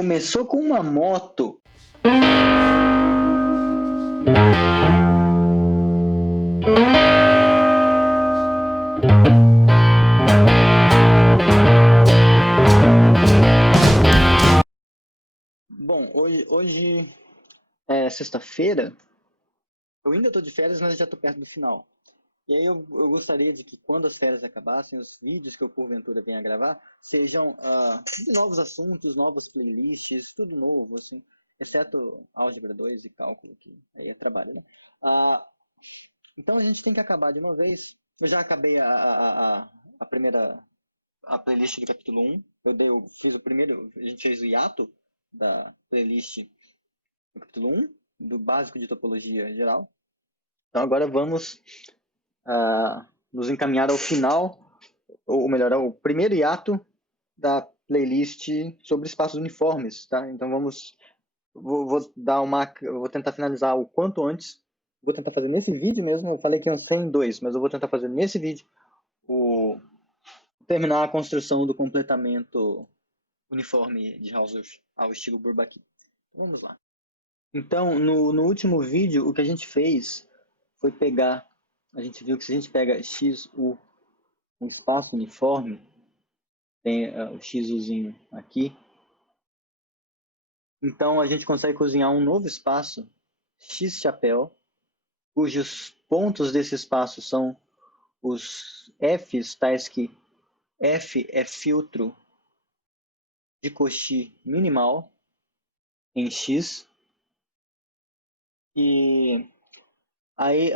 Começou com uma moto. Bom, hoje é sexta-feira. Eu ainda estou de férias, mas já estou perto do final. E aí eu gostaria de que quando as férias acabassem, os vídeos que eu porventura venha a gravar sejam de novos assuntos, novas playlists, tudo novo, assim, exceto Álgebra 2 e cálculo, que aí é trabalho, né? Ah, então a gente tem que acabar de uma vez. Eu já acabei a primeira a playlist do capítulo 1. Eu fiz o primeiro, a gente fez o hiato da playlist do capítulo 1, do básico de topologia geral. Então agora vamos nos encaminhar ao final, ou melhor, ao primeiro hiato da playlist sobre espaços uniformes, tá? Então vou tentar finalizar o quanto antes. Vou tentar fazer nesse vídeo mesmo. Eu falei que iam ser em dois, mas eu vou tentar fazer nesse vídeo terminar a construção do completamento uniforme de Hausdorff ao estilo Bourbaki. Vamos lá. Então, no último vídeo, o que a gente fez foi pegar, a gente viu que se a gente pega XU, um espaço uniforme, tem o XUzinho aqui, então a gente consegue cozinhar um novo espaço, X chapéu, cujos pontos desse espaço são os Fs, tais que F é filtro de Cauchy minimal em X, e aí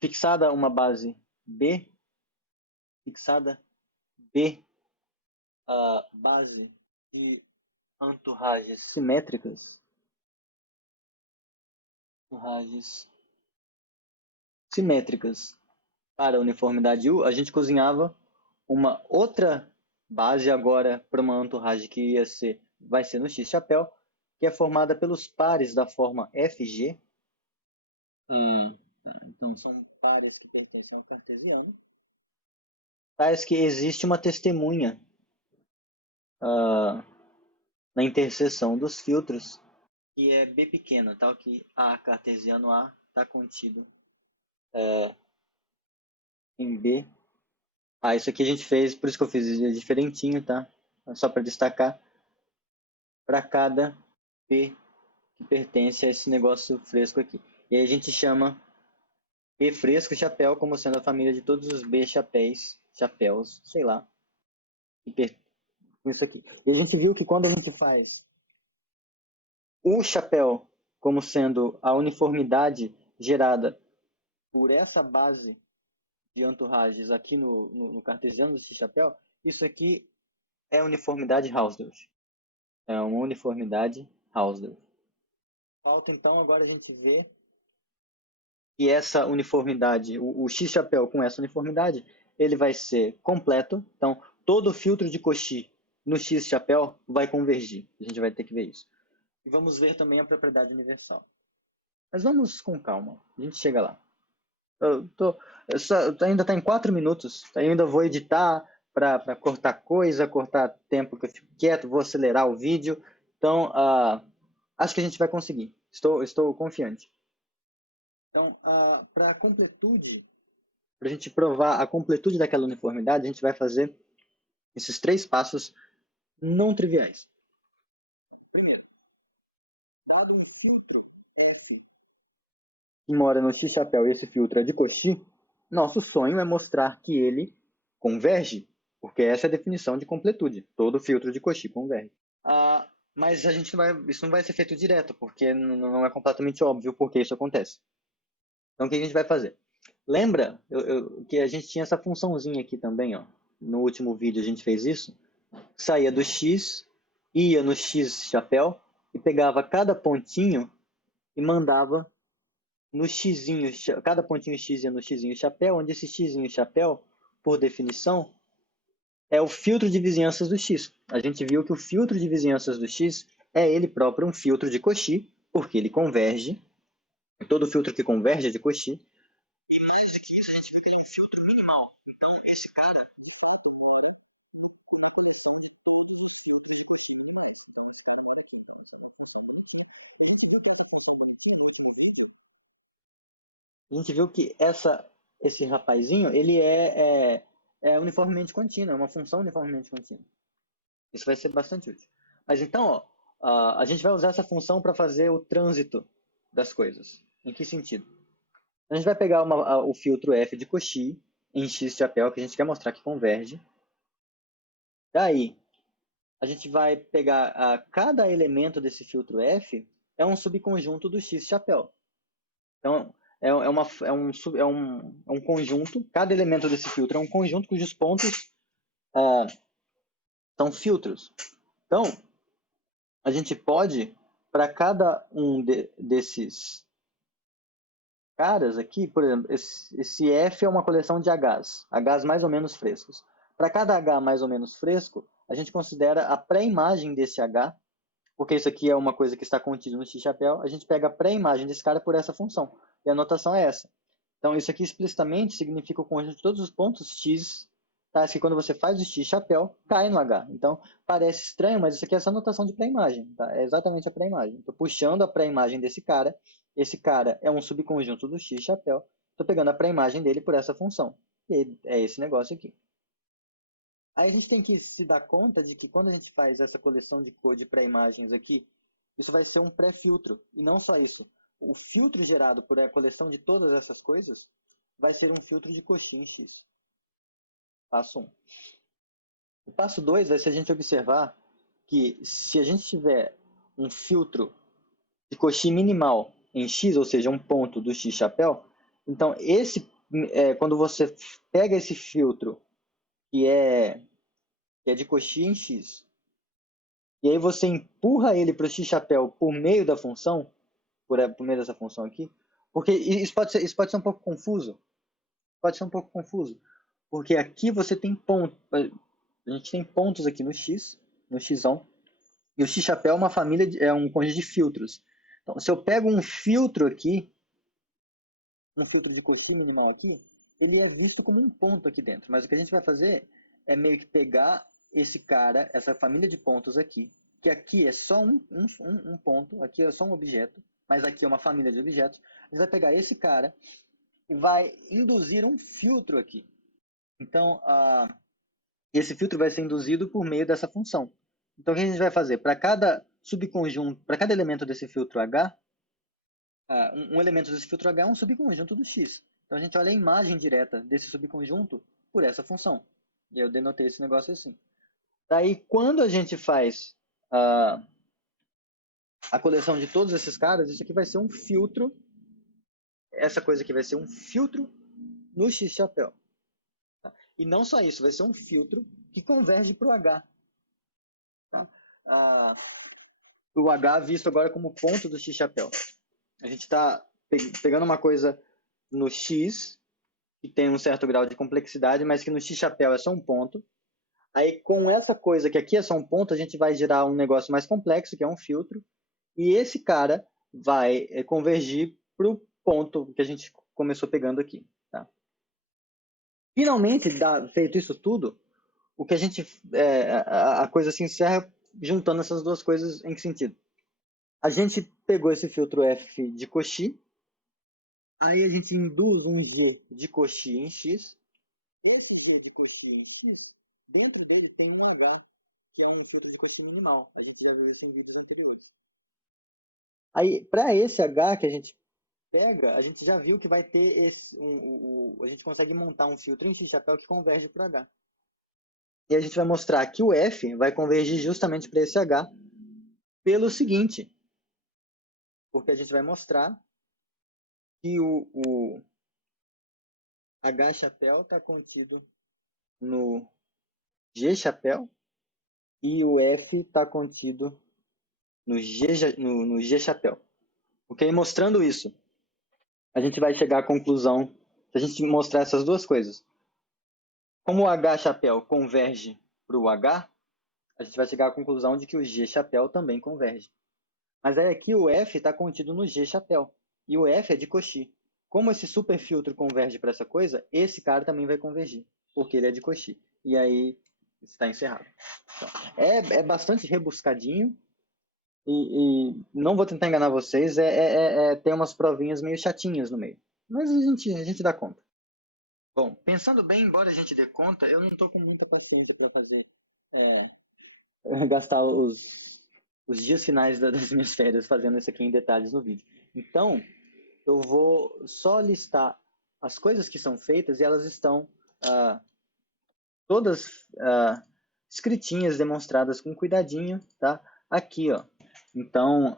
fixada uma base B, fixada B, a base de entourages simétricas, para a uniformidade U, a gente cozinhava uma outra base agora para uma entourage que vai ser no X chapéu, que é formada pelos pares da forma FG. Então são pares que pertencem ao cartesiano. Tais que existe uma testemunha na interseção dos filtros, que é B pequeno, tal que A cartesiano A está contido em B. Isso aqui a gente fez, por isso que eu fiz diferentinho, tá? Só para destacar, para cada B que pertence a esse negócio fresco aqui. E aí a gente chama B fresco chapéu como sendo a família de todos os B chapéus, sei lá, com isso aqui. E a gente viu que quando a gente faz o chapéu como sendo a uniformidade gerada por essa base de entourages aqui no cartesiano desse chapéu, isso aqui é uniformidade Hausdorff. É uma uniformidade Hausdorff. Falta então agora a gente ver que essa uniformidade, o X-chapéu com essa uniformidade, ele vai ser completo. Então, todo filtro de Cauchy no X-chapéu vai convergir. A gente vai ter que ver isso. E vamos ver também a propriedade universal. Mas vamos com calma, a gente chega lá. Ainda está em 4 minutos, eu ainda vou editar para cortar coisa, cortar tempo que eu fico quieto, vou acelerar o vídeo. Então, acho que a gente vai conseguir. Estou confiante. Então, para a completude, para a gente provar a completude daquela uniformidade, a gente vai fazer esses 3 passos não triviais. Primeiro, mora um filtro F que mora no X-chapéu e esse filtro é de Cauchy. Nosso sonho é mostrar que ele converge, porque essa é a definição de completude. Todo filtro de Cauchy converge. Mas isso não vai ser feito direto, porque não é completamente óbvio por que isso acontece. Então, o que a gente vai fazer? Lembra que a gente tinha essa funçãozinha aqui também, ó. No último vídeo a gente fez isso. Saía do X, ia no X chapéu e pegava cada pontinho e mandava no xizinho. Cada pontinho X ia no xizinho chapéu, onde esse xizinho chapéu, por definição, é o filtro de vizinhanças do X. A gente viu que o filtro de vizinhanças do X é ele próprio um filtro de Cauchy, porque ele converge. Todo filtro que converge é de Cauchy. E mais do que isso, a gente vê que ele é um filtro minimal. Então, esse cara, de fato, mora na conexão de todos os filtros do Cauchy minimal. A gente viu que esse rapazinho, ele é uniformemente contínuo, é uma função uniformemente contínua. Isso vai ser bastante útil. Mas então, ó, a gente vai usar essa função para fazer o trânsito das coisas. Em que sentido? A gente vai pegar o filtro f de Cauchy em x chapéu, que a gente quer mostrar que converge. Daí, a gente vai pegar cada elemento desse filtro f é um subconjunto do x chapéu. Então, é um conjunto, cada elemento desse filtro é um conjunto cujos pontos são filtros. Então, a gente pode, para cada um desses caras aqui, por exemplo, esse F é uma coleção de Hs mais ou menos frescos. Para cada H mais ou menos fresco, a gente considera a pré-imagem desse H, porque isso aqui é uma coisa que está contida no x-chapéu, a gente pega a pré-imagem desse cara por essa função. E a notação é essa. Então, isso aqui explicitamente significa o conjunto de todos os pontos x, tá? Que quando você faz o x-chapéu, cai no H. Então, parece estranho, mas isso aqui é essa notação de pré-imagem, tá? É exatamente a pré-imagem. Estou puxando a pré-imagem desse cara, esse cara é um subconjunto do x-chapéu, estou pegando a pré-imagem dele por essa função. E é esse negócio aqui. Aí a gente tem que se dar conta de que quando a gente faz essa coleção de pré-imagens aqui, isso vai ser um pré-filtro. E não só isso. O filtro gerado por a coleção de todas essas coisas vai ser um filtro de Cauchy em X. Passo 1. O passo 2 vai ser a gente observar que se a gente tiver um filtro de Cauchy minimal em X, ou seja, um ponto do X-chapéu, então quando você pega esse filtro que é de Cauchy em X, e aí você empurra ele para o x-chapéu por meio da função, por meio dessa função aqui, porque isso pode ser um pouco confuso. Pode ser um pouco confuso. Porque aqui você tem pontos. A gente tem pontos aqui no x, no x1, e o x-chapéu é uma família, é um conjunto de filtros. Então, se eu pego um filtro aqui, um filtro de Cauchy minimal aqui, ele é visto como um ponto aqui dentro. Mas o que a gente vai fazer é meio que pegar esse cara, essa família de pontos aqui, que aqui é só um ponto, aqui é só um objeto, mas aqui é uma família de objetos. A gente vai pegar esse cara e vai induzir um filtro aqui. Então, esse filtro vai ser induzido por meio dessa função. Então, o que a gente vai fazer? Para cada subconjunto, para cada elemento desse filtro H, um elemento desse filtro H é um subconjunto do X. Então a gente olha a imagem direta desse subconjunto por essa função. E eu denotei esse negócio assim. Daí, quando a gente faz a coleção de todos esses caras, isso aqui vai ser um filtro. Essa coisa aqui vai ser um filtro no X-chapéu. Tá? E não só isso, vai ser um filtro que converge para o H. Tá? O H visto agora como ponto do X-chapéu. A gente está pegando uma coisa no X, que tem um certo grau de complexidade, mas que no X-chapéu é só um ponto. Aí, com essa coisa que aqui é só um ponto, a gente vai gerar um negócio mais complexo, que é um filtro, e esse cara vai convergir para o ponto que a gente começou pegando aqui. Tá? Finalmente, feito isso tudo, o que a coisa se encerra juntando essas duas coisas. Em que sentido? A gente pegou esse filtro F de Cauchy, aí a gente induz um G de Cauchy em X. Esse G de Cauchy em X, dentro dele tem um H, que é um filtro de Cauchy minimal. A gente já viu isso em vídeos anteriores. Aí, para esse H que a gente pega, a gente já viu que vai ter a gente consegue montar um filtro em X-chapéu que converge para o H. E a gente vai mostrar que o F vai convergir justamente para esse H pelo seguinte, porque a gente vai mostrar que o H-chapéu está contido no G-chapéu e o F está contido no G-chapéu. Ok? Mostrando isso, a gente vai chegar à conclusão, se a gente mostrar essas duas coisas, como o H-chapéu converge para o H, a gente vai chegar à conclusão de que o G-chapéu também converge. Mas aí aqui o F está contido no G-chapéu. E o F é de Cauchy. Como esse superfiltro converge para essa coisa, esse cara também vai convergir, porque ele é de Cauchy. E aí está encerrado. Então, é bastante rebuscadinho, e não vou tentar enganar vocês, tem umas provinhas meio chatinhas no meio. Mas a gente dá conta. Bom, pensando bem, embora a gente dê conta, eu não estou com muita paciência para fazer, é, gastar os dias finais das minhas férias fazendo isso aqui em detalhes no vídeo. Então, eu vou só listar as coisas que são feitas e elas estão todas escritinhas, demonstradas com cuidadinho, tá? Aqui, ó. Então,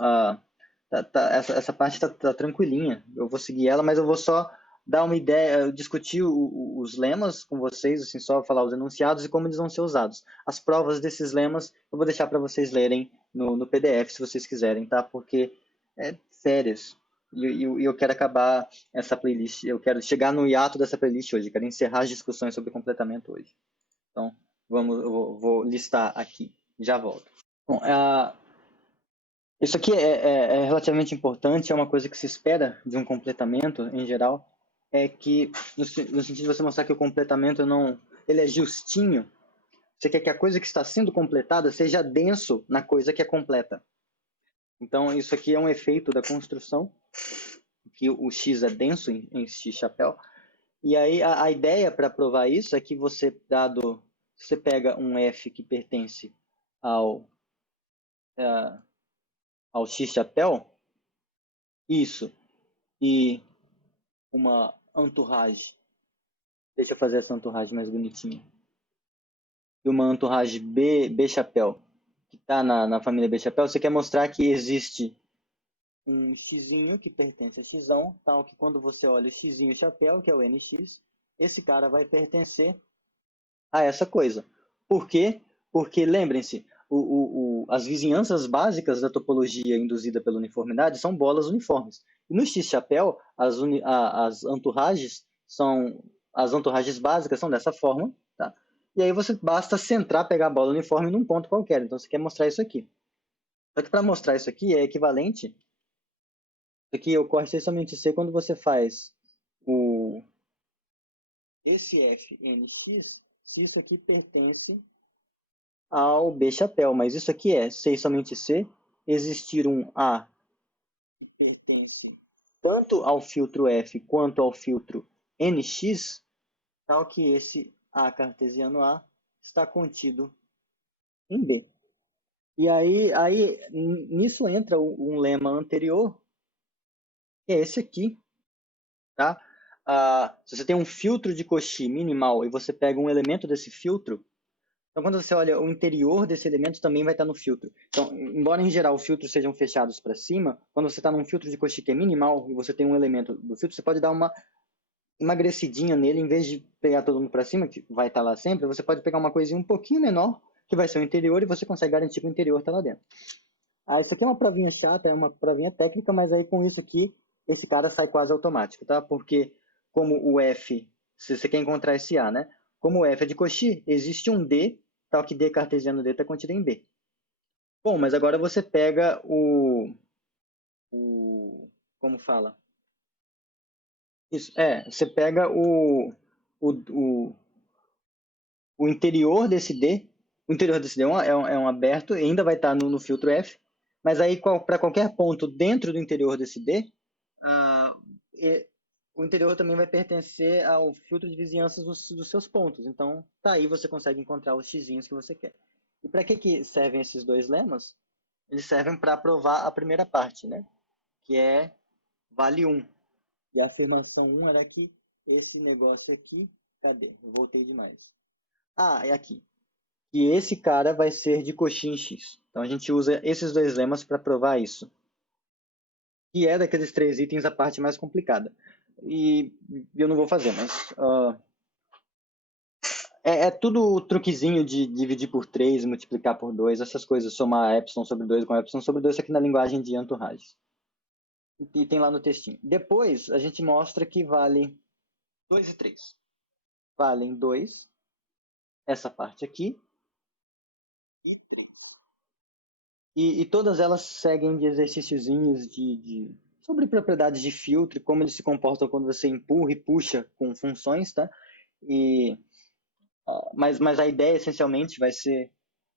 essa parte tá tranquilinha. Eu vou seguir ela, mas eu vou só dar uma ideia, discutir os lemas com vocês, assim, só falar os enunciados e como eles vão ser usados. As provas desses lemas eu vou deixar para vocês lerem no PDF, se vocês quiserem, tá? Porque é férias. E eu quero acabar essa playlist, eu quero chegar no hiato dessa playlist hoje, quero encerrar as discussões sobre completamento hoje. Então, eu vou listar aqui, já volto. Bom, isso aqui é relativamente importante, é uma coisa que se espera de um completamento, em geral, é que, no sentido de você mostrar que o completamento ele é justinho, você quer que a coisa que está sendo completada seja denso na coisa que é completa. Então, isso aqui é um efeito da construção, que o X é denso em X chapéu, e aí a ideia para provar isso é que você pega um F que pertence ao, ao X chapéu, isso, e uma entourage, deixa eu fazer essa entourage mais bonitinha, e uma entourage B chapéu, que está na família B chapéu, você quer mostrar que existe um xzinho que pertence a xão, tal que quando você olha o xzinho chapéu, que é o nx, esse cara vai pertencer a essa coisa. Por quê? Porque, lembrem-se, as vizinhanças básicas da topologia induzida pela uniformidade são bolas uniformes. E no X-chapéu, as entourages as entourages básicas são dessa forma, tá? E aí você basta centrar, pegar a bola uniforme num ponto qualquer. Então você quer mostrar isso aqui. Só que para mostrar isso aqui é equivalente. Isso aqui ocorre somente C quando você faz esse F em NX, se isso aqui pertence ao B chapéu, mas isso aqui é C e somente C, existir um A que pertence tanto ao filtro F quanto ao filtro NX, tal que esse A cartesiano A está contido em B. E aí nisso entra um lema anterior, que é esse aqui, tá? Se você tem um filtro de Cauchy minimal e você pega um elemento desse filtro, então, quando você olha o interior desse elemento, também vai estar no filtro. Então, embora em geral os filtros sejam fechados para cima, quando você está num filtro de Cauchy que é minimal e você tem um elemento do filtro, você pode dar uma emagrecidinha nele, em vez de pegar todo mundo para cima, que vai estar lá sempre, você pode pegar uma coisinha um pouquinho menor, que vai ser o interior, e você consegue garantir que o interior está lá dentro. Isso aqui é uma provinha chata, é uma provinha técnica, mas aí com isso aqui, esse cara sai quase automático, tá? Porque como o F, se você quer encontrar esse A, né? Como o F é de Cauchy, existe um D, tal que D cartesiano D está contido em B. Bom, mas agora você pega como fala? Isso, você pega o interior desse D, o interior desse D é um aberto e ainda vai estar no filtro F, mas aí para qualquer ponto dentro do interior desse D, o interior também vai pertencer ao filtro de vizinhanças dos seus pontos. Então, aí você consegue encontrar os xzinhos que você quer. E para que servem esses dois lemas? Eles servem para provar a primeira parte, né? Que é vale 1. E a afirmação 1 era que esse negócio aqui, cadê? Eu voltei demais. É aqui. E esse cara vai ser de Cauchy em X. Então a gente usa esses dois lemas para provar isso. Que é daqueles 3 itens a parte mais complicada. E eu não vou fazer, mas é tudo truquezinho de dividir por 3, multiplicar por 2, essas coisas, somar epsilon sobre 2 com epsilon sobre 2, aqui na linguagem de entourage. E tem lá no textinho. Depois, a gente mostra que vale 2 e 3. Valem 2, essa parte aqui, e 3. E todas elas seguem de exercíciozinhos sobre propriedades de filtro e como eles se comportam quando você empurra e puxa com funções, tá? Mas a ideia, essencialmente, vai ser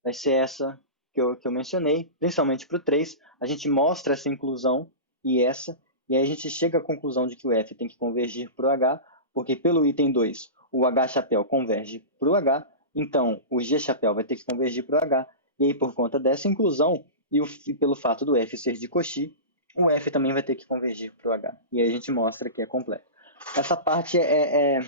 essa que eu mencionei, principalmente para o 3, a gente mostra essa inclusão e aí a gente chega à conclusão de que o F tem que convergir para o H, porque pelo item 2, o H chapéu converge para o H, então o G chapéu vai ter que convergir para o H, e aí por conta dessa inclusão, e pelo fato do F ser de Cauchy, o F também vai ter que convergir para o H. E aí a gente mostra que é completo. Essa parte é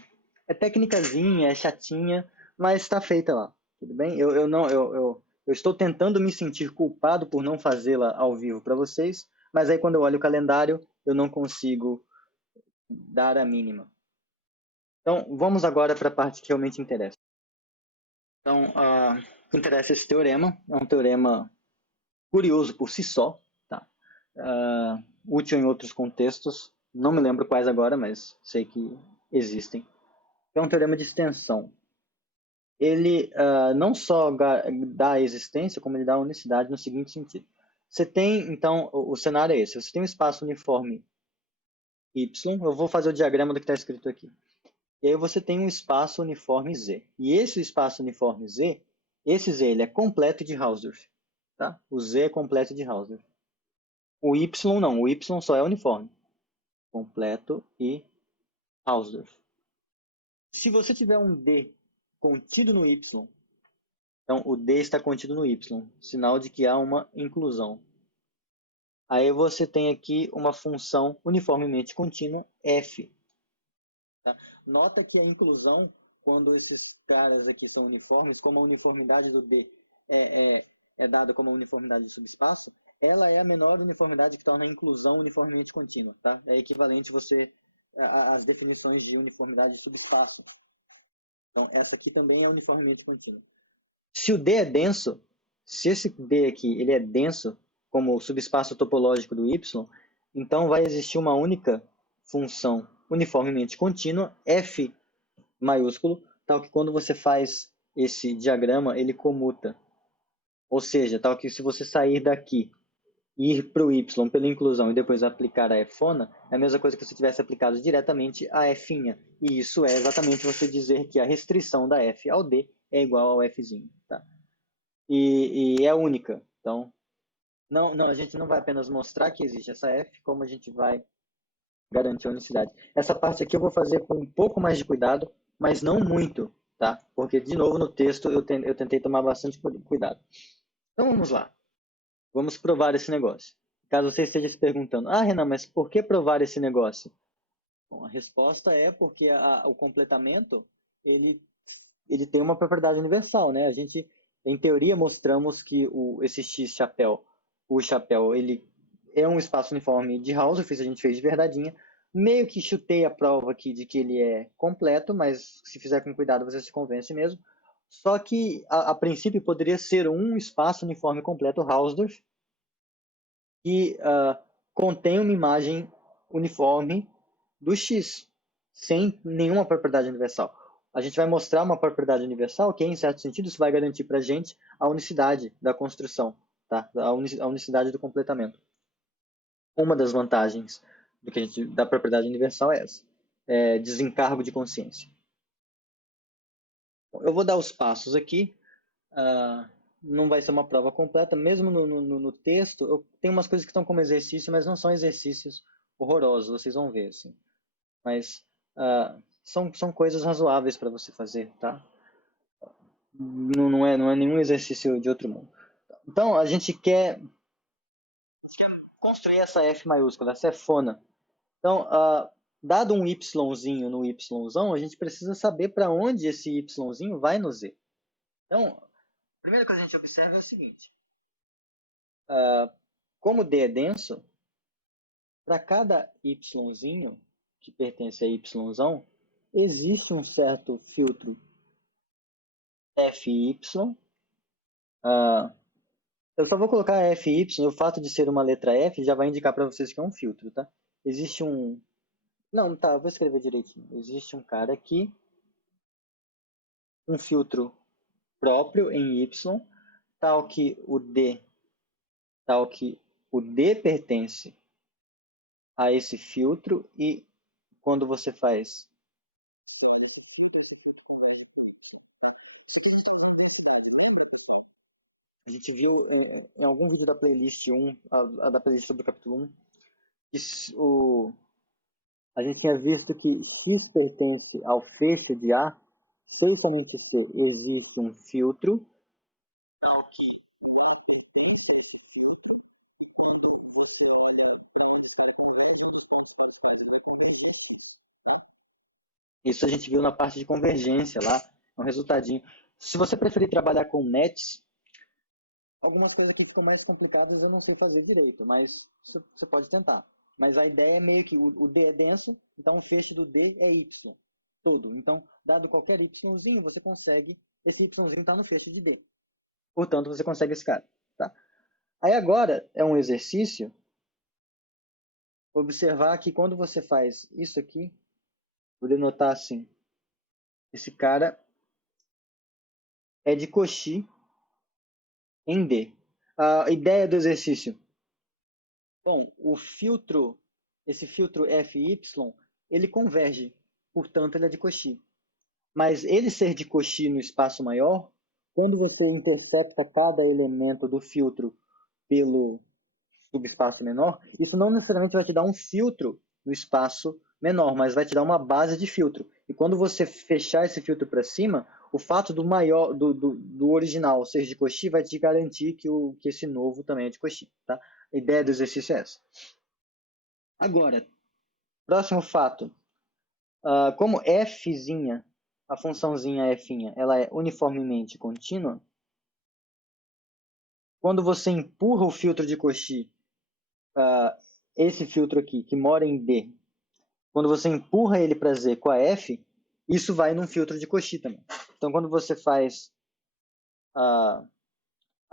técnicazinha, é chatinha, mas está feita lá. Tudo bem? Eu estou tentando me sentir culpado por não fazê-la ao vivo para vocês, mas aí quando eu olho o calendário, eu não consigo dar a mínima. Então, vamos agora para a parte que realmente interessa. Então, interessa esse teorema. É um teorema curioso por si só, tá? Útil em outros contextos. Não me lembro quais agora, mas sei que existem. É um teorema de extensão. Ele não só dá a existência, como ele dá a unicidade no seguinte sentido. Você tem, então, o cenário é esse. Você tem um espaço uniforme Y. Eu vou fazer o diagrama do que está escrito aqui. E aí você tem um espaço uniforme Z. E esse espaço uniforme Z, esse Z ele é completo de Hausdorff. Tá? O Z é completo de Hausdorff. O Y não. O Y só é uniforme. Completo e Hausdorff. Se você tiver um D contido no Y, então o D está contido no Y, sinal de que há uma inclusão. Aí você tem aqui uma função uniformemente contínua, f. Tá? Nota que a inclusão, quando esses caras aqui são uniformes, como a uniformidade do D é dada como a uniformidade do subespaço, ela é a menor uniformidade que torna a inclusão uniformemente contínua. Tá? É equivalente às definições de uniformidade de subespaço. Então, essa aqui também é uniformemente contínua. Se o D é denso, se esse D aqui ele é denso, como o subespaço topológico do Y, então vai existir uma única função uniformemente contínua, f maiúsculo, tal que quando você faz esse diagrama, ele comuta. Ou seja, tal que se você sair daqui e ir para o Y pela inclusão e depois aplicar a Fona, é a mesma coisa que se tivesse aplicado diretamente a F'. E isso é exatamente você dizer que a restrição da F ao D é igual ao F'zinho. Tá? E é única. Então, a gente não vai apenas mostrar que existe essa F, como a gente vai garantir a unicidade. Essa parte aqui eu vou fazer com um pouco mais de cuidado, mas não muito, tá? Porque, de novo, no texto eu tentei tomar bastante cuidado. Então, vamos lá. Vamos provar esse negócio. Caso você esteja se perguntando, Renan, mas por que provar esse negócio? Bom, a resposta é porque o completamento, ele tem uma propriedade universal, né? A gente, em teoria, mostramos que esse X chapéu, o chapéu, ele é um espaço uniforme de Hausdorff, a gente fez de verdadeinha. Meio que chutei a prova aqui de que ele é completo, mas se fizer com cuidado você se convence mesmo. Só que, a princípio, poderia ser um espaço uniforme completo Hausdorff que contém uma imagem uniforme do X, sem nenhuma propriedade universal. A gente vai mostrar uma propriedade universal que, em certo sentido, isso vai garantir para a gente a unicidade da construção, tá? A unicidade do completamento. Uma das vantagens da propriedade universal é essa, desencargo de consciência. Eu vou dar os passos aqui, não vai ser uma prova completa, mesmo no texto, eu tenho umas coisas que estão como exercício, mas não são exercícios horrorosos, vocês vão ver, assim. Mas são coisas razoáveis para você fazer, tá? Não é nenhum exercício de outro mundo. Então, a gente quer construir essa F maiúscula, essa Fona. Então, dado um Yzinho no Yzão, a gente precisa saber para onde esse Yzinho vai no Z. Então, a primeira coisa que a gente observa é o seguinte. Como D é denso, para cada Yzinho que pertence a Yzão, existe um certo filtro FY. Eu só vou colocar FY, o fato de ser uma letra F já vai indicar para vocês que é um filtro, tá? Existe um... Não, tá, eu vou escrever direitinho. Existe um cara aqui, um filtro próprio em Y, tal que o D pertence a esse filtro e quando você faz A gente viu em algum vídeo da playlist 1, a da playlist sobre o capítulo 1, que a gente tinha visto que X pertence ao fecho de A, se e somente se existe um filtro. Isso a gente viu na parte de convergência lá, um resultadinho. Se você preferir trabalhar com nets, algumas coisas que ficam mais complicadas eu não sei fazer direito, mas você pode tentar. Mas a ideia é meio que o D é denso, então o feixe do D é Y. Tudo. Então, dado qualquer Yzinho, você consegue. Esse Yzinho está no feixe de D. Portanto, você consegue esse cara. Tá? Aí agora é um exercício observar que quando você faz isso aqui, vou denotar assim. Esse cara é de Cauchy em D. A ideia do exercício. Bom, esse filtro FY, ele converge, portanto ele é de Cauchy. Mas ele ser de Cauchy no espaço maior, quando você intercepta cada elemento do filtro pelo subespaço menor, isso não necessariamente vai te dar um filtro no espaço menor, mas vai te dar uma base de filtro. E quando você fechar esse filtro para cima, o fato do original ser de Cauchy vai te garantir que esse novo também é de Cauchy. Tá? A ideia do exercício é essa. Agora, próximo fato. Como fzinha, a funçãozinha f, ela é uniformemente contínua, quando você empurra o filtro de Cauchy, esse filtro aqui, que mora em D, quando você empurra ele para Z com a f, isso vai num filtro de Cauchy também. Então, quando você faz a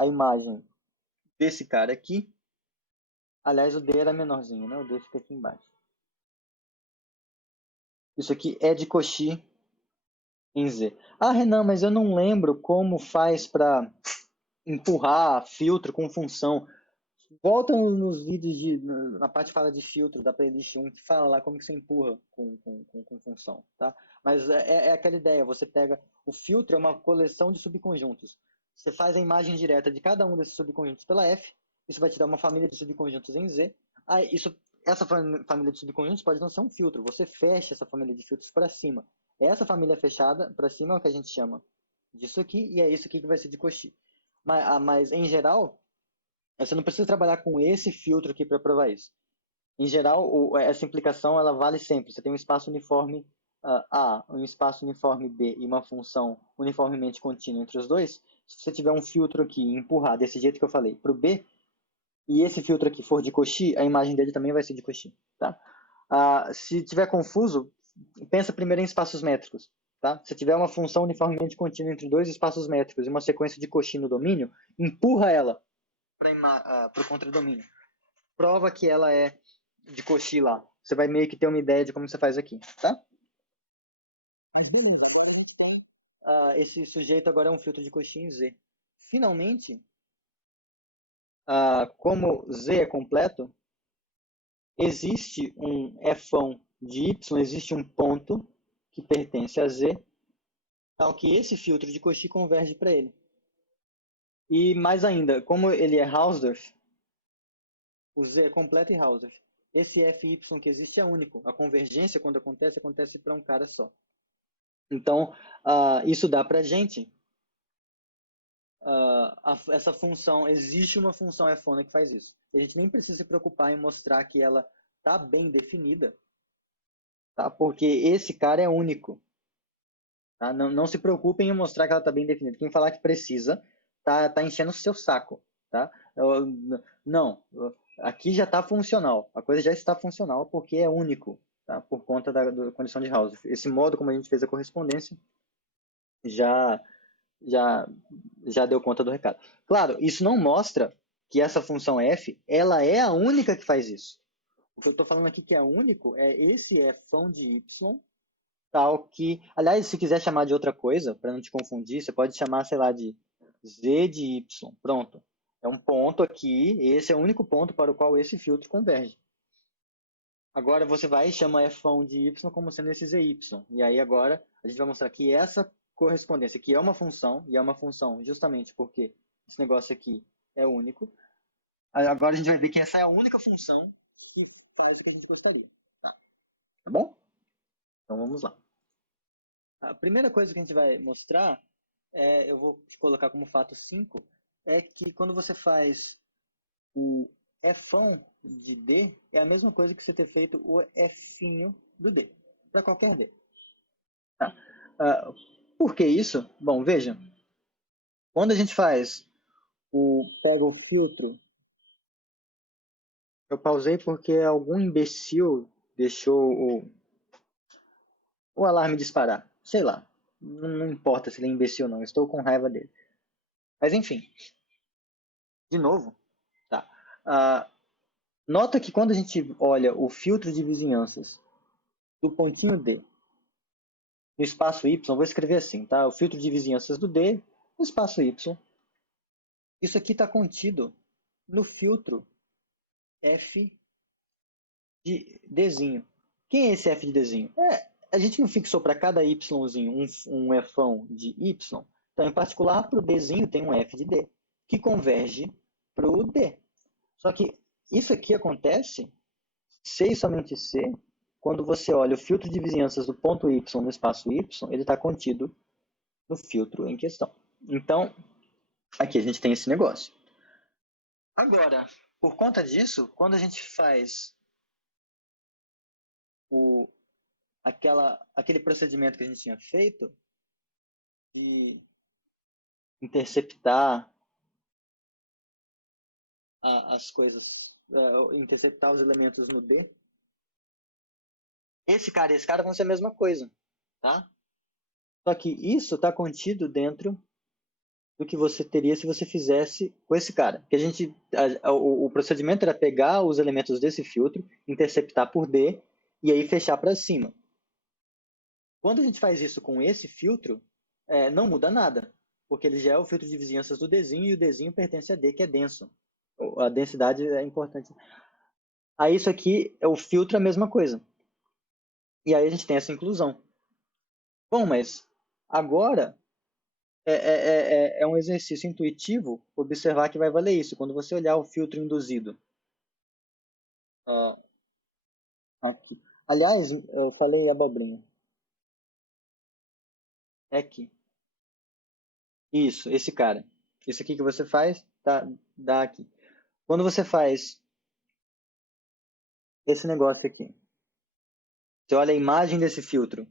imagem desse cara aqui, aliás, o D era menorzinho, né? O D fica aqui embaixo. Isso aqui é de Cauchy em Z. Renan, mas eu não lembro como faz para empurrar filtro com função. Volta nos vídeos na parte que fala de filtro da playlist 1, que fala lá como que você empurra com função, tá? Mas é aquela ideia, você pega, o filtro é uma coleção de subconjuntos. Você faz a imagem direta de cada um desses subconjuntos pela F, isso vai te dar uma família de subconjuntos em Z. Aí, essa família de subconjuntos pode não ser um filtro, você fecha essa família de filtros para cima. Essa família fechada para cima é o que a gente chama disso aqui, e é isso aqui que vai ser de Cauchy. Mas em geral, você não precisa trabalhar com esse filtro aqui para provar isso. Em geral, essa implicação ela vale sempre. Você tem um espaço uniforme A, um espaço uniforme B e uma função uniformemente contínua entre os dois. Se você tiver um filtro aqui e empurrar desse jeito que eu falei para o B, e esse filtro aqui for de Cauchy, a imagem dele também vai ser de Cauchy. Tá? Se tiver confuso, pensa primeiro em espaços métricos. Tá? Se tiver uma função uniformemente contínua entre dois espaços métricos e uma sequência de Cauchy no domínio, empurra ela para o contradomínio. Prova que ela é de Cauchy lá. Você vai meio que ter uma ideia de como você faz aqui, tá? Mas beleza, esse sujeito agora é um filtro de Cauchy em Z. Finalmente, como Z é completo, existe um f de y, existe um ponto que pertence a Z, tal que esse filtro de Cauchy converge para ele. E mais ainda, como ele é Hausdorff, o Z é completo e Hausdorff. Esse Fy que existe é único. A convergência, quando acontece para um cara só. Então, isso dá para a gente essa função, existe uma função f que faz isso. A gente nem precisa se preocupar em mostrar que ela está bem definida, tá? Porque esse cara é único. Tá? Não se preocupem em mostrar que ela está bem definida. Quem falar que precisa, tá enchendo o seu saco. Tá? Não, aqui já está funcional. A coisa já está funcional porque é único, tá? Por conta da condição de Hausdorff. Esse modo como a gente fez a correspondência já já, já deu conta do recado. Claro, isso não mostra que essa função f, ela é a única que faz isso. O que eu estou falando aqui que é único é esse f de y, tal que, aliás, se quiser chamar de outra coisa, para não te confundir, você pode chamar, sei lá, de z de y. Pronto. É um ponto aqui, esse é o único ponto para o qual esse filtro converge. Agora você vai e chama f de y como sendo esse zy. E aí agora a gente vai mostrar que essa correspondência, que é uma função, e é uma função justamente porque esse negócio aqui é único. Agora a gente vai ver que essa é a única função que faz o que a gente gostaria. Tá bom? Então vamos lá. A primeira coisa que a gente vai mostrar, eu vou colocar como fato 5, é que quando você faz o Fão de D, é a mesma coisa que você ter feito o Finho do D, para qualquer D. Tá? Por que isso? Bom, veja, quando a gente pega o filtro, eu pausei porque algum imbecil deixou o alarme disparar. Sei lá, não importa se ele é imbecil ou não, estou com raiva dele. Mas enfim, de novo, tá? Nota que quando a gente olha o filtro de vizinhanças do pontinho D no espaço Y, vou escrever assim, tá? O filtro de vizinhanças do D no espaço Y. Isso aqui está contido no filtro F de Dzinho. Quem é esse F de Dzinho? A gente não fixou para cada Yzinho um Fão de Y. Então, em particular, para o Dzinho tem um F de D, que converge para o D. Só que isso aqui acontece, C e somente C, quando você olha o filtro de vizinhanças do ponto Y no espaço Y, ele está contido no filtro em questão. Então, aqui a gente tem esse negócio. Agora, por conta disso, quando a gente faz aquele procedimento que a gente tinha feito de interceptar as coisas, interceptar os elementos no D, esse cara e esse cara vão ser a mesma coisa, tá? Só que isso está contido dentro do que você teria se você fizesse com esse cara. Que o procedimento era pegar os elementos desse filtro, interceptar por D e aí fechar para cima. Quando a gente faz isso com esse filtro, não muda nada, porque ele já é o filtro de vizinhanças do Dzinho e o Dzinho pertence a D, que é denso. A densidade é importante. Aí isso aqui, o filtro é a mesma coisa. E aí a gente tem essa inclusão. Bom, mas agora é um exercício intuitivo observar que vai valer isso. Quando você olhar o filtro induzido. Aqui. Aliás, eu falei abobrinha. É aqui. Isso, esse cara. Isso aqui que você faz, dá aqui. Quando você faz esse negócio aqui, você olha a imagem desse filtro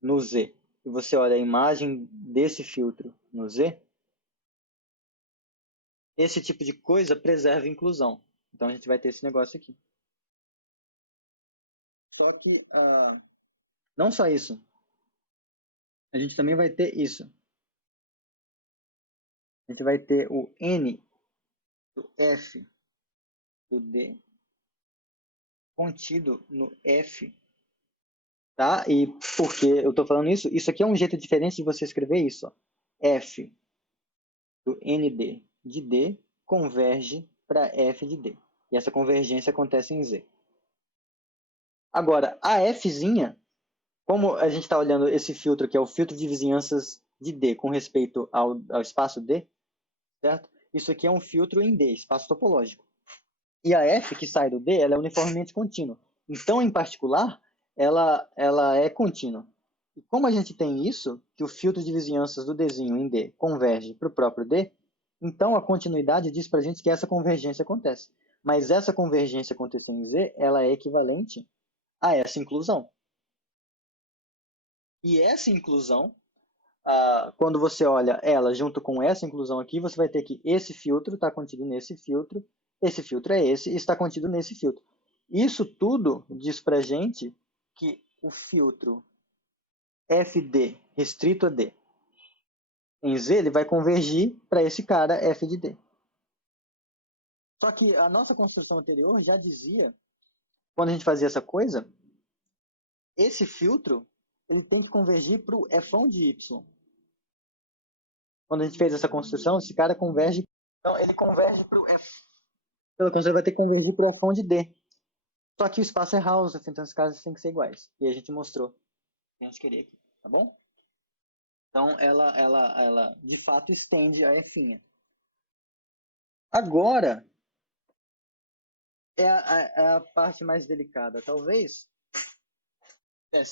no Z, e você olha a imagem desse filtro no Z, esse tipo de coisa preserva a inclusão. Então a gente vai ter esse negócio aqui. Só que, não só isso, a gente também vai ter isso. A gente vai ter o N do F do D contido no F. Tá? E por que eu estou falando isso? Isso aqui é um jeito diferente de você escrever isso. Ó. F do ND de D converge para F de D. E essa convergência acontece em Z. Agora, a Fzinha, como a gente está olhando esse filtro, que é o filtro de vizinhanças de D com respeito ao espaço D, certo? Isso aqui é um filtro em D, espaço topológico. E a F que sai do D, ela é uniformemente contínua. Então, em particular, ela é contínua. E como a gente tem isso, que o filtro de vizinhanças do Dzinho em D converge para o próprio D, então a continuidade diz para a gente que essa convergência acontece. Mas essa convergência acontecer em Z, ela é equivalente a essa inclusão. E essa inclusão, quando você olha ela junto com essa inclusão aqui, você vai ter que esse filtro está contido nesse filtro, esse filtro é esse e está contido nesse filtro. Isso tudo diz para a gente que o filtro FD restrito a D em Z, ele vai convergir para esse cara F de D. Só que a nossa construção anterior já dizia, quando a gente fazia essa coisa, esse filtro ele tem que convergir para o Fão de Y. Quando a gente fez essa construção, esse cara converge. Então, ele converge para o F. Pelo tanto, ele vai ter que convergir para o Fão de D. Só que o espaço é Hausdorff, então esses caras têm que ser iguais. E a gente mostrou o que a gente queria aqui, tá bom? Então, ela de fato estende a Finha. Agora é a parte mais delicada, talvez.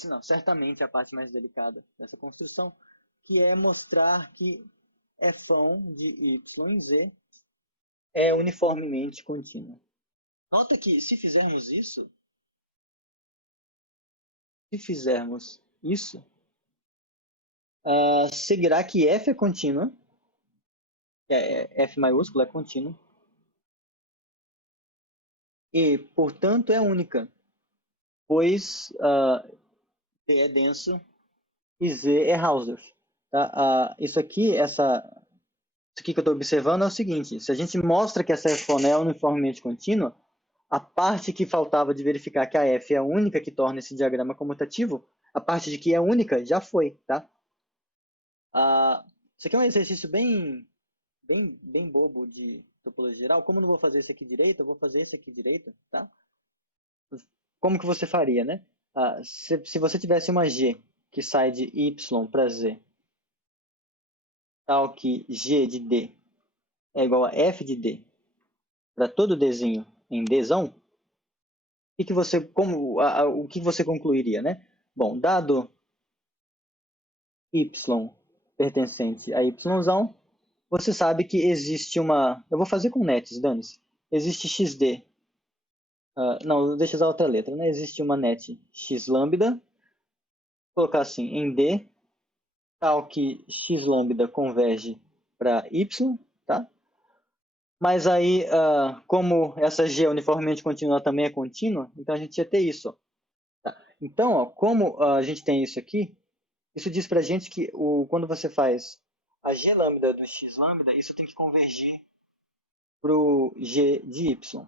Não, certamente é a parte mais delicada dessa construção, que é mostrar que f de y em z é uniformemente contínuo. Nota que se fizermos isso, seguirá que f é contínua, f maiúsculo é contínuo, e, portanto, é única, pois D é denso e Z é Hausdorff. Tá? Isso aqui que eu estou observando é o seguinte: se a gente mostra que essa f é uniformemente contínua, a parte que faltava de verificar que a f é a única que torna esse diagrama comutativo, a parte de que é única já foi. Tá? Isso aqui é um exercício bem bobo de topologia geral. Como eu não vou fazer esse aqui direito, eu vou fazer esse aqui direito. Tá? Como que você faria, né? Se você tivesse uma G que sai de Y para Z, tal que G de D é igual a F de D para todo Dzinho em Dzão, o que você concluiria, né? Bom, dado Y pertencente a Yzão, você sabe que existe uma... Eu vou fazer com nets, dane-se. Existe XD. Não, deixa eu usar outra letra, né? Existe uma net X lambda, vou colocar assim, em D, tal que X lambda converge para Y, tá? Mas aí, como essa G uniformemente contínua também é contínua, então a gente ia ter isso. Tá? Então, como a gente tem isso aqui, isso diz para a gente que quando você faz a G lambda do X lambda, isso tem que convergir para o G de Y.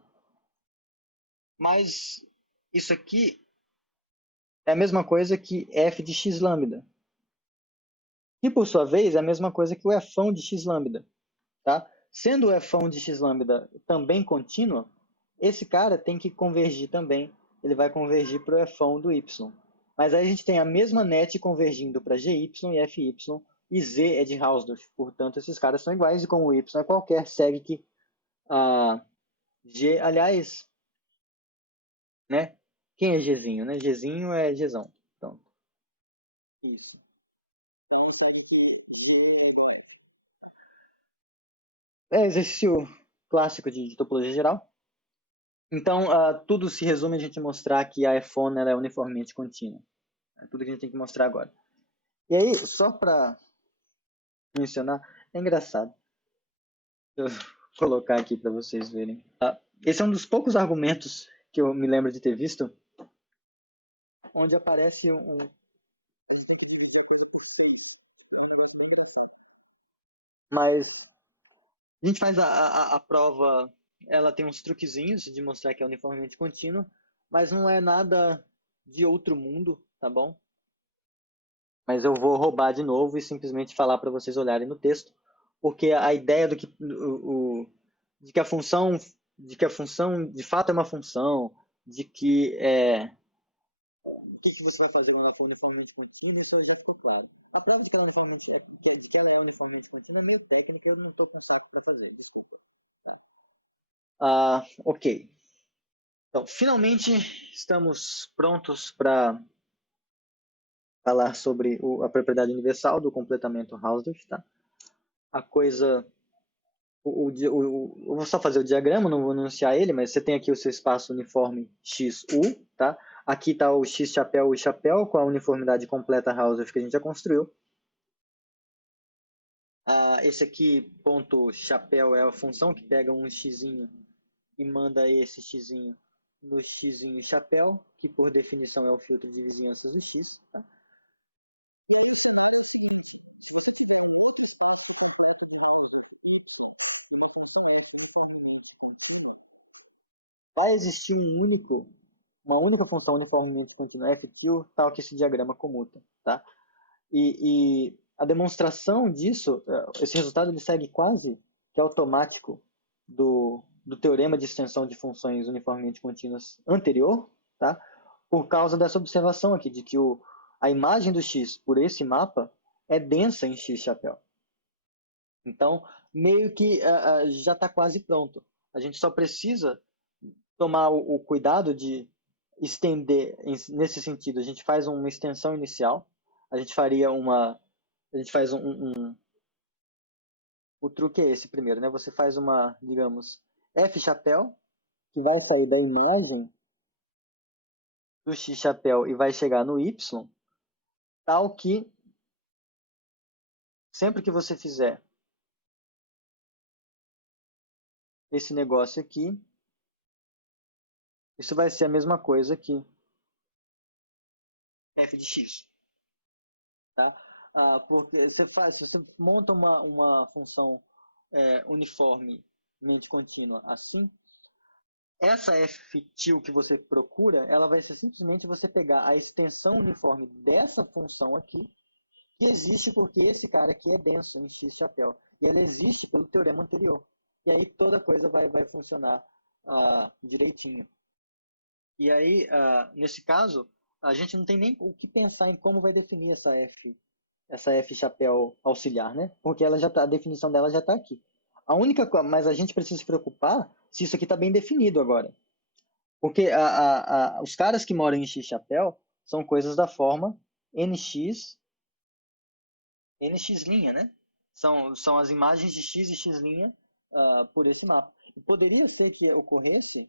Mas isso aqui é a mesma coisa que F de X lambda. E, por sua vez, é a mesma coisa que o F de X lambda. Tá? Sendo o f de x lambda também contínuo, esse cara tem que convergir também. Ele vai convergir para o f do y. Mas aí a gente tem a mesma net convergindo para GY e FY, e Z é de Hausdorff. Portanto, esses caras são iguais, e como o Y é qualquer, segue que G, aliás, né? Quem é Gzinho, né? Gzinho é Gzão. Então, isso. É exercício clássico de topologia geral. Então, tudo se resume a gente mostrar que a f é uniformemente contínua. É tudo que a gente tem que mostrar agora. E aí, só para mencionar, é engraçado. Eu vou colocar aqui para vocês verem. Esse é um dos poucos argumentos que eu me lembro de ter visto, onde aparece um... Mas a gente faz a prova, ela tem uns truquezinhos de mostrar que é uniformemente contínuo, mas não é nada de outro mundo, tá bom? Mas eu vou roubar de novo e simplesmente falar para vocês olharem no texto, porque a ideia de que a função de fato é uma função, de que o que você vai fazer quando ela for uniformemente contínua, isso já ficou claro. A prova de que ela é uniformemente contínua é meio técnica, eu não estou com saco para fazer, desculpa. Ok. Então, finalmente estamos prontos para falar sobre a propriedade universal do completamento Hausdorff, tá? A coisa... eu vou só fazer o diagrama, não vou anunciar ele, mas você tem aqui o seu espaço uniforme XU, tá? Aqui está o X chapéu e chapéu, com a uniformidade completa Hausdorff que a gente já construiu. Esse aqui, ponto chapéu, é a função que pega um xzinho e manda esse xzinho no xzinho chapéu, que por definição é o filtro de vizinhanças do x. Tá? E aí o cenário é o seguinte: se você quiser um outro espaço completo de Hausdorff y, uma função f uniformemente contínua, vai existir uma única função uniformemente contínua f tal que esse diagrama comuta. Tá? E a demonstração disso, esse resultado ele segue quase que automático do teorema de extensão de funções uniformemente contínuas anterior, tá? Por causa dessa observação aqui, de que a imagem do x por esse mapa é densa em x chapéu. Então, meio que já está quase pronto. A gente só precisa tomar o cuidado de estender nesse sentido. A gente faz uma extensão inicial, a gente faria a gente faz o truque é esse primeiro, né? Você faz uma, digamos, F chapéu, que vai sair da imagem do X chapéu e vai chegar no Y, tal que sempre que você fizer esse negócio aqui, isso vai ser a mesma coisa que f de x, tá? Porque se você monta uma função uniformemente contínua assim, essa f til que você procura, ela vai ser simplesmente você pegar a extensão uniforme dessa função aqui, que existe porque esse cara aqui é denso em x chapéu, e ela existe pelo teorema anterior. E aí toda coisa vai funcionar direitinho. E aí, nesse caso, a gente não tem nem o que pensar em como vai definir essa F chapéu auxiliar, né? Porque ela já tá, a definição dela já está aqui. Mas a gente precisa se preocupar se isso aqui está bem definido agora. Porque os caras que moram em X chapéu são coisas da forma NX, NX', né? São as imagens de X e X' por esse mapa. E poderia ser que ocorresse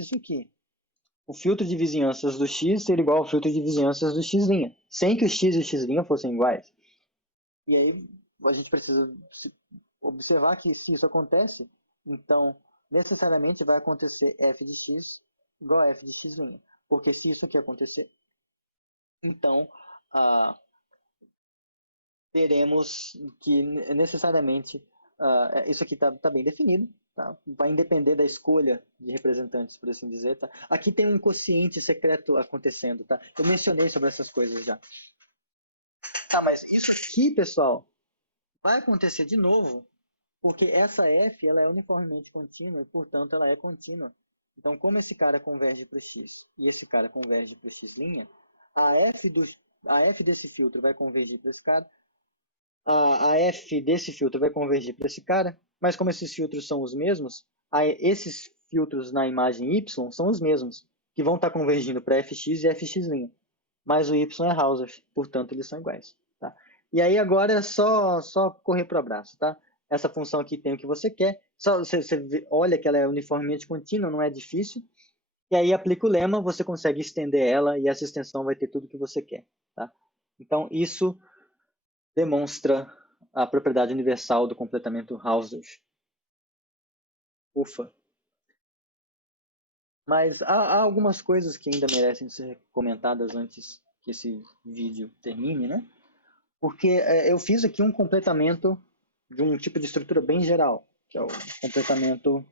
isso aqui. O filtro de vizinhanças do X ser igual ao filtro de vizinhanças do X', sem que o X e o X' fossem iguais. E aí a gente precisa observar que se isso acontece, então necessariamente vai acontecer f de x igual a f de x'. Porque se isso aqui acontecer, então teremos que necessariamente isso aqui está bem definido. Tá? Vai depender da escolha de representantes, por assim dizer. Tá? Aqui tem um quociente secreto acontecendo. Tá? Eu mencionei sobre essas coisas já. Mas isso aqui, pessoal, vai acontecer de novo, porque essa f ela é uniformemente contínua e, portanto, ela é contínua. Então, como esse cara converge para o x e esse cara converge para o x', a f desse filtro vai convergir para esse cara, a f desse filtro vai convergir para esse cara, mas como esses filtros são os mesmos, esses filtros na imagem y são os mesmos, que vão estar convergindo para fx e fx'. Mas o y é Hausdorff, portanto eles são iguais. Tá? E aí agora é só correr para o abraço. Tá? Essa função aqui tem o que você quer, só você olha que ela é uniformemente contínua, não é difícil, e aí aplica o lema, você consegue estender ela e essa extensão vai ter tudo que você quer. Tá? Então isso demonstra a propriedade universal do completamento Hausdorff. Ufa! Mas há algumas coisas que ainda merecem ser comentadas antes que esse vídeo termine, né? Porque eu fiz aqui um completamento de um tipo de estrutura bem geral, que é o completamento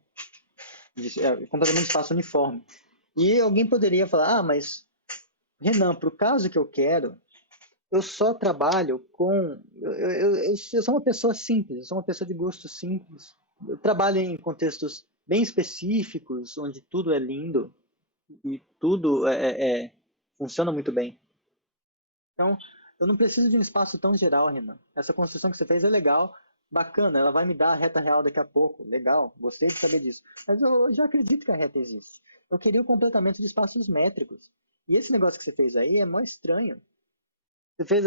de espaço uniforme. E alguém poderia falar, mas Renan, para o caso que eu quero, eu só trabalho com... Eu sou uma pessoa simples, eu sou uma pessoa de gosto simples. Eu trabalho em contextos bem específicos, onde tudo é lindo e tudo funciona muito bem. Então, eu não preciso de um espaço tão geral, Renan. Essa construção que você fez é legal, bacana, ela vai me dar a reta real daqui a pouco. Legal, gostei de saber disso. Mas eu já acredito que a reta existe. Eu queria o completamento de espaços métricos. E esse negócio que você fez aí é mó estranho. Você fez.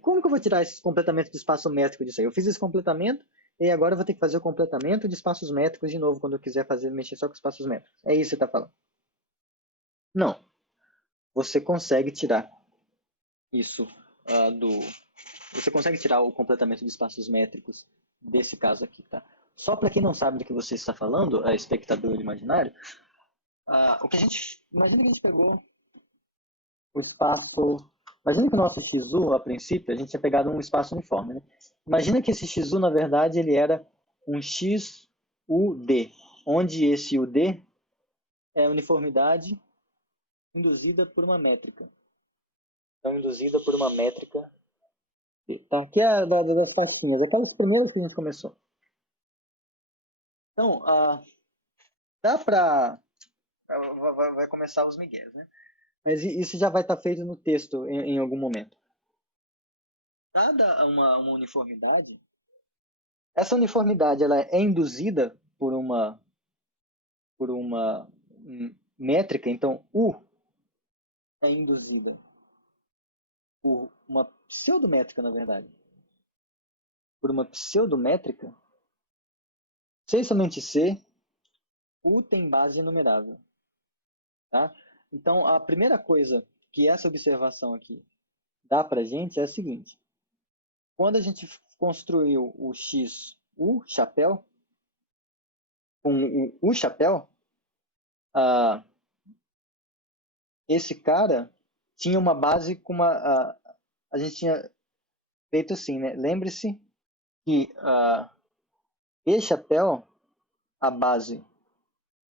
Como que eu vou tirar esse completamento de espaço métrico disso aí? Eu fiz esse completamento e agora eu vou ter que fazer o completamento de espaços métricos de novo quando eu quiser mexer só com espaços métricos. É isso que você está falando. Não. Você consegue tirar isso do. Você consegue tirar o completamento de espaços métricos desse caso aqui, tá? Só para quem não sabe do que você está falando, a espectador imaginário, o que a gente. Imagina que a gente pegou o espaço. Imagina que o nosso XU, a princípio, a gente tinha pegado um espaço uniforme, né? Imagina que esse XU, na verdade, ele era um XUD, onde esse UD é a uniformidade induzida por uma métrica. Então, induzida por uma métrica. Tá? Aqui é das pastinhas, aquelas primeiras que a gente começou. Então, dá para... Vai começar os migués, né? Mas isso já vai estar feito no texto em algum momento. Dada uma uniformidade, essa uniformidade ela é induzida por uma métrica, então U é induzida por uma pseudométrica, na verdade. Por uma pseudométrica, C e somente C, U tem base enumerável. Tá? Então, a primeira coisa que essa observação aqui dá para a gente é a seguinte. Quando a gente construiu o X, o chapéu, com o chapéu, ah, esse cara tinha uma base com uma... a gente tinha feito assim, né? Lembre-se que e chapéu, a base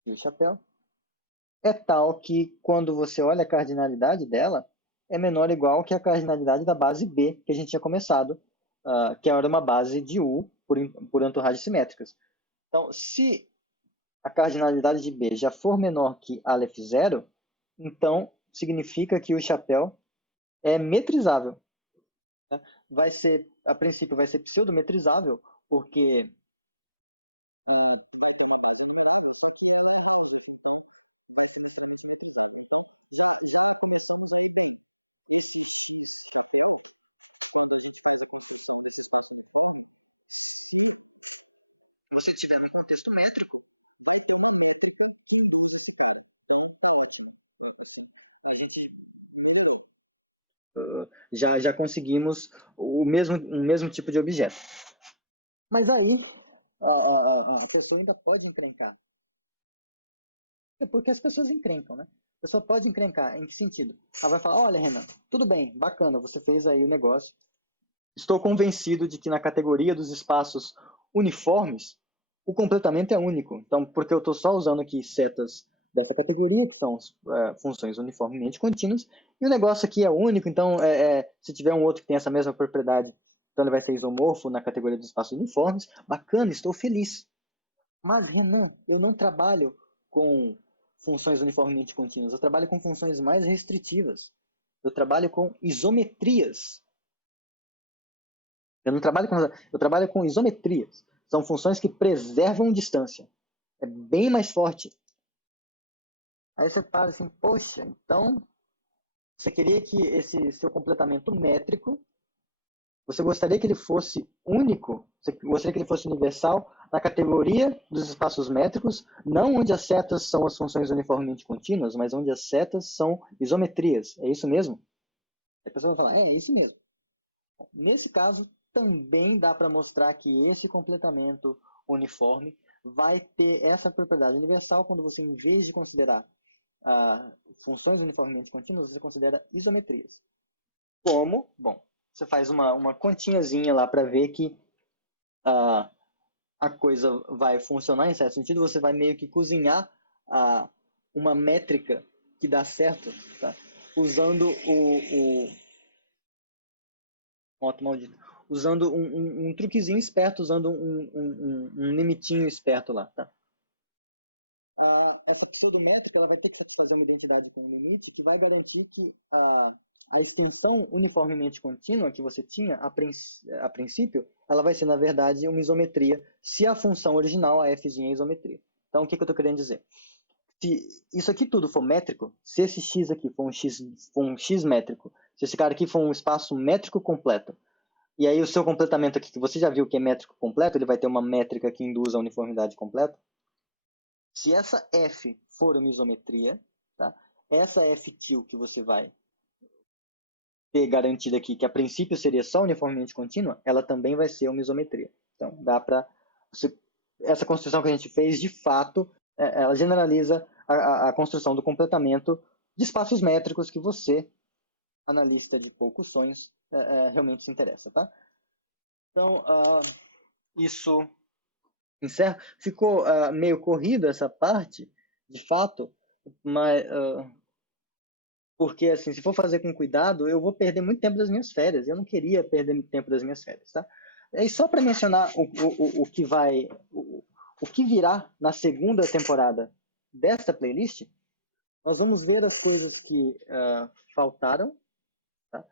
do chapéu, é tal que quando você olha a cardinalidade dela, é menor ou igual que a cardinalidade da base B, que a gente tinha começado, que era uma base de U por entorragens simétricas. Então, se a cardinalidade de B já for menor que Aleph zero, então significa que o chapéu é metrizável. Né? A princípio vai ser pseudometrizável, porque se você tiver um contexto métrico, já conseguimos o mesmo tipo de objeto. Mas aí a pessoa ainda pode encrencar. É porque as pessoas encrencam, né? A pessoa pode encrencar. Em que sentido? Ela vai falar, olha, Renan, tudo bem, bacana, você fez aí o negócio. Estou convencido de que na categoria dos espaços uniformes, o completamento é único. Então, porque eu estou só usando aqui setas dessa categoria, que são funções uniformemente contínuas, e o negócio aqui é único, então, se tiver um outro que tem essa mesma propriedade, então ele vai ser isomorfo na categoria dos espaços uniformes. Bacana, estou feliz. Mas, Renan, eu não trabalho com funções uniformemente contínuas, eu trabalho com funções mais restritivas. Eu trabalho com isometrias. Eu trabalho com isometrias. São funções que preservam distância. É bem mais forte. Aí você para assim, poxa, então você queria que esse seu completamento métrico, você gostaria que ele fosse único, você gostaria que ele fosse universal na categoria dos espaços métricos, não onde as setas são as funções uniformemente contínuas, mas onde as setas são isometrias. É isso mesmo? A pessoa vai falar, é isso mesmo. Nesse caso, também dá para mostrar que esse completamento uniforme vai ter essa propriedade universal quando você, em vez de considerar funções uniformemente contínuas, você considera isometrias. Como? Bom, você faz uma continhazinha lá para ver que a coisa vai funcionar em certo sentido, você vai meio que cozinhar uma métrica que dá certo, tá? Usando maldito, usando um truquezinho esperto, usando um limitinho esperto lá, tá? Essa pseudométrica ela vai ter que satisfazer uma identidade com um limite que vai garantir que a extensão uniformemente contínua que você tinha a princípio, ela vai ser, na verdade, uma isometria, se a função original, a f é isometria. Então, o que eu estou querendo dizer? Se isso aqui tudo for métrico, se esse x aqui for um x métrico, se esse cara aqui for um espaço métrico completo, e aí o seu completamento aqui, que você já viu que é métrico completo, ele vai ter uma métrica que induz a uniformidade completa. Se essa f for uma isometria, tá? Essa f til que você vai ter garantida aqui, que a princípio seria só uniformemente contínua, ela também vai ser uma isometria. Então, dá para... Essa construção que a gente fez, de fato, ela generaliza a construção do completamento de espaços métricos que você, analista de poucos sonhos, realmente se interessa, tá? Então, isso encerra. Ficou meio corrido essa parte, de fato, mas porque assim, se for fazer com cuidado, eu vou perder muito tempo das minhas férias. Eu não queria perder muito tempo das minhas férias, tá? E só para mencionar o que virá na segunda temporada desta playlist, nós vamos ver as coisas que faltaram, tá?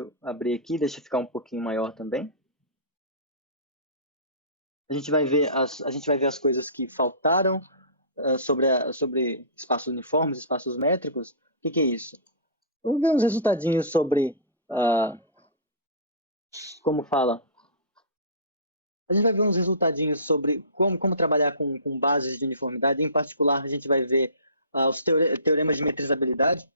eu abrir aqui, deixa eu ficar um pouquinho maior também. A gente vai ver as coisas que faltaram sobre espaços uniformes, espaços métricos. O que é isso? Vamos ver uns resultadinhos sobre, como fala? A gente vai ver uns resultadinhos sobre como trabalhar com bases de uniformidade. Em particular, a gente vai ver os teoremas de metrizabilidade,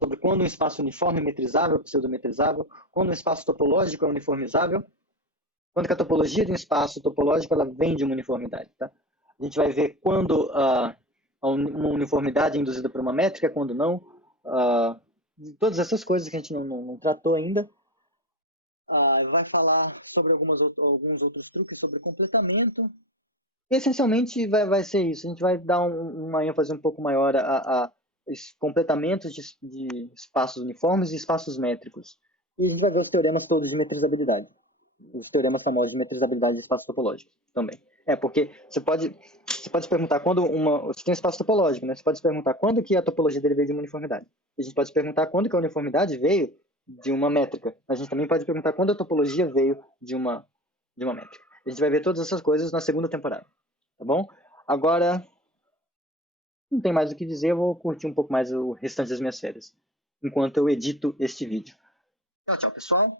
sobre quando um espaço uniforme é metrizável, pseudometrizável, quando um espaço topológico é uniformizável, quando que a topologia de um espaço topológico ela vem de uma uniformidade. Tá? A gente vai ver quando uma uniformidade é induzida por uma métrica, quando não. Todas essas coisas que a gente não tratou ainda. Vai falar sobre alguns outros truques sobre completamento. E, essencialmente, vai ser isso. A gente vai dar uma ênfase um pouco maior a completamentos de espaços uniformes e espaços métricos. E a gente vai ver os teoremas todos de metrizabilidade. Os teoremas famosos de metrizabilidade de espaços topológicos também. Porque você pode se perguntar quando você tem um espaço topológico, né? Você pode se perguntar quando que a topologia dele veio de uma uniformidade. E a gente pode se perguntar quando que a uniformidade veio de uma métrica. A gente também pode perguntar quando a topologia veio de uma métrica. A gente vai ver todas essas coisas na segunda temporada, tá bom? Agora, não tem mais o que dizer, eu vou curtir um pouco mais o restante das minhas férias, enquanto eu edito este vídeo. Tchau, pessoal.